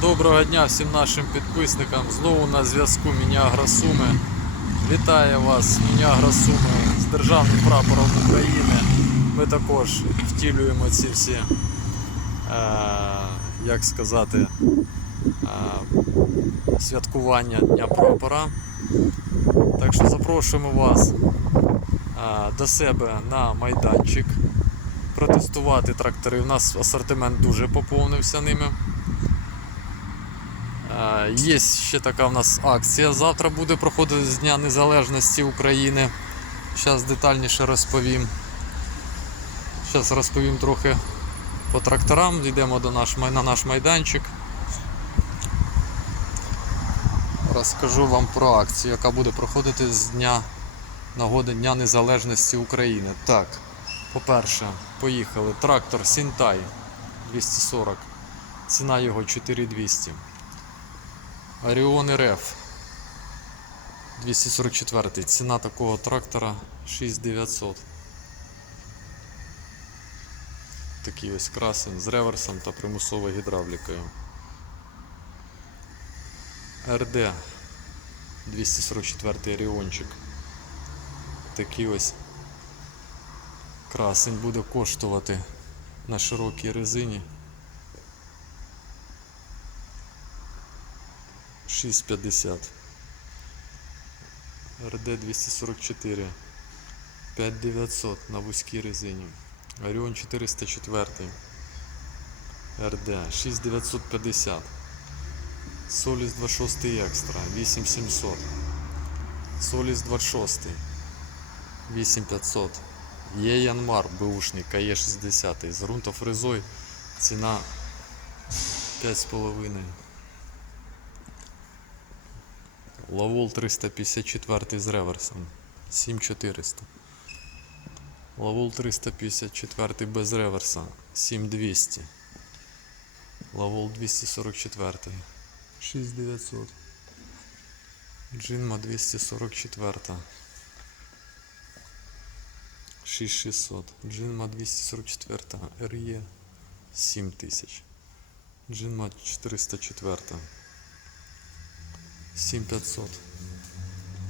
Доброго дня всім нашим підписникам. Знову на зв'язку Мінягра Суми. Вітаю вас, Мінягра Суми, з державним прапором України. Ми також втілюємо ці всі, е, як сказати, е, святкування Дня прапора. Так що запрошуємо вас е, до себе на майданчик протестувати трактори. У нас асортимент дуже поповнився ними. Є ще така в нас акція. Завтра буде проходити з Дня Незалежності України. Зараз детальніше розповім. Зараз розповім трохи по тракторам. Йдемо до наш, на наш майданчик. Розкажу вам про акцію, яка буде проходити з дня нагоди Дня Незалежності України. Так, по-перше, поїхали. Трактор Сінтай 240. Ціна його 4200. Оріон РФ 244. Ціна такого трактора 6900. Такий ось красень з реверсом та примусовою гідравлікою. РД 244 Оріончик. Такий ось красень буде коштувати на широкій резині 6,50. РД 244. 5900 на вузькій резині. Оріон 404. РД 6950. Соліс 26 екстра 8700. Соліс 26. 8500. Є Янмар бушний КЕ 60 з ґрунтофрезой ціна 5,5. Лавол 354 з реверсом 7400. Лавол 354 без реверса 7200. Лавол 244 6900. Джинма 244 6600. Джинма 244 РЕ 7000. Джинма 404 7500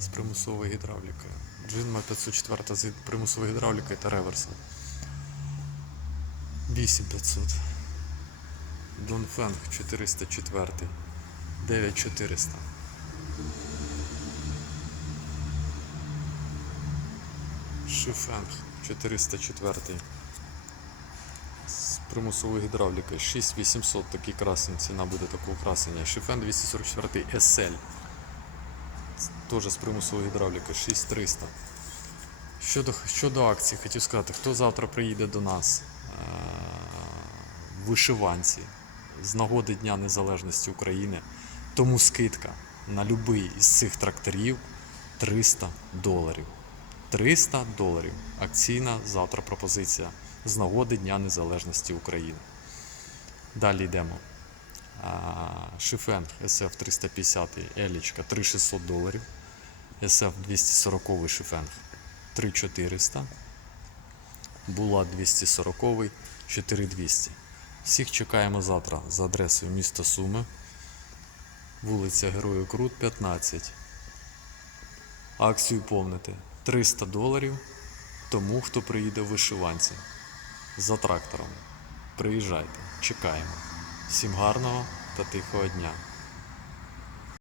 з примусовою гідравлікою. Джинма 504 з примусовою гідравлікою та реверсом. 8500. Донфенг 404. 9400. Шифенг 404. З примусовою гідравлікою 6800 такий красень, ціна буде такого красення. Шифен 244 SL. Теж з примусовою гідравлікою 6300. Щодо, щодо акції, хотів сказати, хто завтра приїде до нас е, в вишиванці з нагоди Дня Незалежності України, тому скидка на будь-який із цих тракторів 300 доларів. 300 доларів. Акційна завтра пропозиція з нагоди Дня Незалежності України. Далі йдемо. А, Шифенг SF 350 Елічка 3600 доларів. SF 240 Шифенг 3400. Була 240 4200. Всіх чекаємо завтра за адресою міста Суми, вулиця Героїв Крут, 15. Акцію помните 300 доларів тому, хто приїде в вишиванці за трактором. Приїжджайте, чекаємо. Всім гарного та тихого дня.